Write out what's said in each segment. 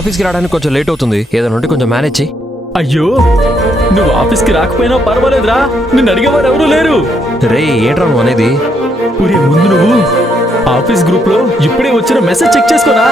ఆఫీస్కి రావడానికి కొంచెం లేట్ అవుతుంది, ఏదైనా ఉంటే కొంచెం మేనేజ్ చెయ్యి. అయ్యో, నువ్వు ఆఫీస్కి రాకపోయినా పర్వాలేదురా, నిన్ను అడిగేవారు ఎవరూ లేరు. రే ఏంట్రా నువ్వు అనేది? ఊరే ముందు నువ్వు ఆఫీస్ గ్రూప్ లో ఇప్పుడే వచ్చిన మెసేజ్ చెక్ చేసుకోరా.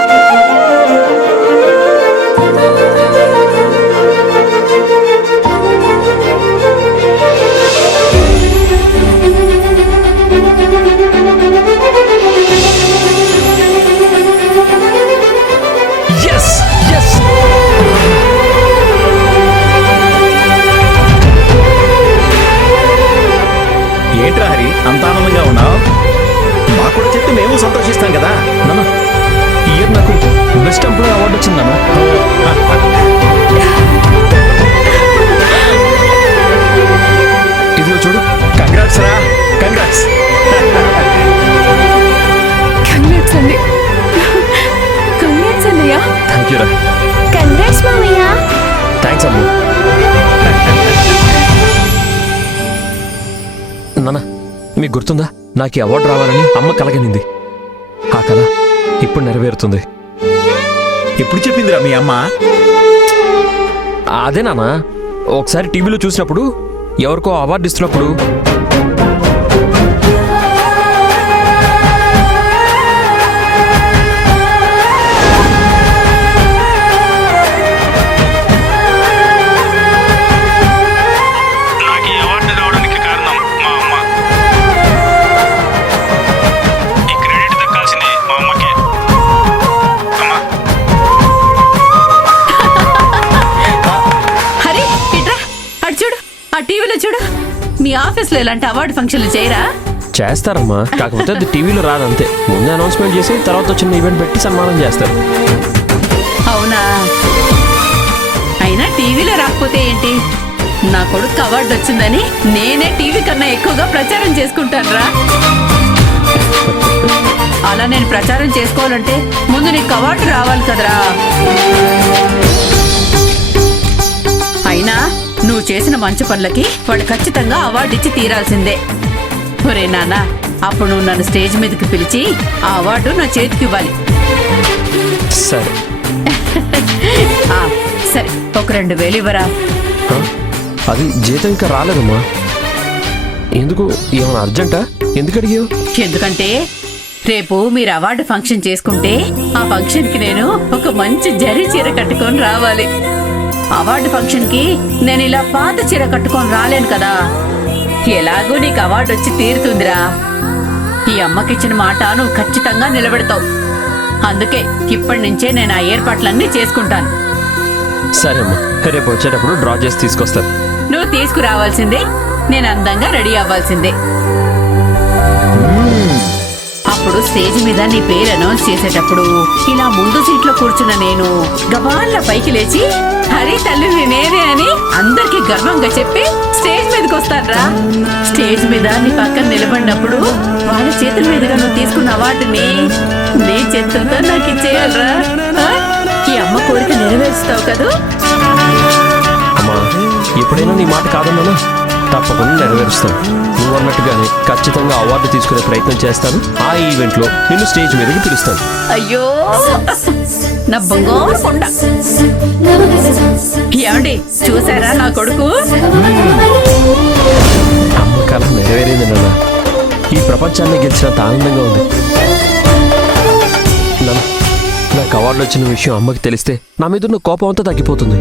ఏంట్రా హరి, అంత ఆనందంగా ఉన్నావు? మాకు కూడా చెప్తే మేము సంతోషిస్తాం కదా. నాన్న, ఈ ఇయర్ నాకు బెస్ట్ ఎంప్లాయ్ అవార్డు వచ్చింది నాన్న. ఇదిగో చూడు. కంగ్రాట్స్ రా, కంగ్రాట్స్. కంగ్రాట్స్ అండి. కంగ్రాట్స్ అన్నయ్య. థ్యాంక్ యూ రా. కంగ్రాట్స్ మామయ్య. థ్యాంక్స్ అమ్మ. నాన్న, మీకు గుర్తుందా నాకు ఈ అవార్డు రావాలని అమ్మ కలగనింది? ఆ కళ ఇప్పుడు నెరవేరుతుంది. ఎప్పుడు చెప్పిందిరా మీ అమ్మ? అదే నాన్న, ఒకసారి టీవీలో చూసినప్పుడు ఎవరికో అవార్డు ఇస్తున్నప్పుడు మీ ఆఫీస్లో ఇలాంటి అవార్డు ఫంక్షన్లు చేయరా? చేస్తారమ్మా, కాకపోతే అది టీవీలో రాదంతే. ముందే అనౌన్స్మెంట్ చేసి తర్వాత వచ్చిన ఈవెంట్ పెట్టి సన్మానం చేస్తారు. అవునా? అయినా టీవీలో రాకపోతే ఏంటి, నా కొడుకు అవార్డు వచ్చిందని నేనే టీవీ కన్నా ఎక్కువగా ప్రచారం చేసుకుంటానురా. అలా నేను ప్రచారం చేసుకోవాలంటే ముందు నీకు అవార్డు రావాలి కదరా. అయినా నువ్వు చేసిన మంచి పనులకి వాడు ఖచ్చితంగా అవార్డు ఇచ్చి తీరాల్సిందే. ఒరే నాన్న, అప్పుడు నువ్వు నన్ను స్టేజ్ మీదకి పిలిచి ఆ అవార్డు నా చేతికి ఇవ్వాలి. సరే సరే, ఒక 2000 ఇవ్వరా. అది జీతం ఇంకా రాలేదమ్మా. ఎందుకు, ఏమైనా అర్జెంటా? ఎందుకు అడిగావు? ఎందుకంటే రేపు మీరు అవార్డు ఫంక్షన్ చేసుకుంటే ఆ ఫంక్షన్ కి నేను ఒక మంచి జరీ చీర కట్టుకొని రావాలి. అవార్డు ఫంక్షన్ కి నేను ఇలా పాత చీర కట్టుకొని రాలేను కదా. ఎలాగూ నీకు అవార్డు వచ్చి తీరుతుందిరా. ఈ అమ్మకిచ్చిన మాట నువ్వు ఖచ్చితంగా నిలబెడతావు. అందుకే ఇప్పటి నుంచే నేను ఆ ఏర్పాట్లన్నీ చేసుకుంటాను. సరే అమ్మా, రేపు వచ్చేటప్పుడు డ్రా చేసి తీసుకొస్తాను. నువ్వు తీసుకురావాల్సిందే, నేను అందంగా రెడీ అవ్వాల్సిందే. అప్పుడు స్టేజ్ మీద నీ పేరు అనౌన్స్ చేసేటప్పుడు ఇలా ముందు సీట్లో కూర్చున్న నేను గబాళ్ళ పైకి లేచి హరి తల్లిని నేనే అని అందరికి గర్వంగా చెప్పి స్టేజ్ మీదకి వస్తానరా. స్టేజ్ మీద నీ పక్కన నిలబడినప్పుడు వాళ్ళ చేతుల మీదుగా నువ్వు తీసుకున్న అవార్డుని నీ చేతులతో నాకు ఇచ్చేయాలరా. ఈ అమ్మ కోరిక నెరవేరుస్తావు కదూ? అమ్మా, ఎప్పుడైనా నీ మాట కాదన్నా తప్పకుండా నెరవేరుస్తాను. నువ్వు అన్నట్టుగానే ఖచ్చితంగా అవార్డు తీసుకునే ప్రయత్నం చేస్తాను. ఆ ఈవెంట్ లో నిన్ను స్టేజ్ మీదకి పిలుస్తాను. అయ్యో నా బంగారు కొండ. ఏమండి, చూసారా నా కొడుకు? అమ్మ కళ నెరవేరింది నాన్న. ఈ ప్రపంచాన్ని గెలిచినంత ఆనందంగా ఉంది. నాకు అవార్డు వచ్చిన విషయం అమ్మకి తెలిస్తే నా మీద ఉన్న కోపం అంతా తగ్గిపోతుంది.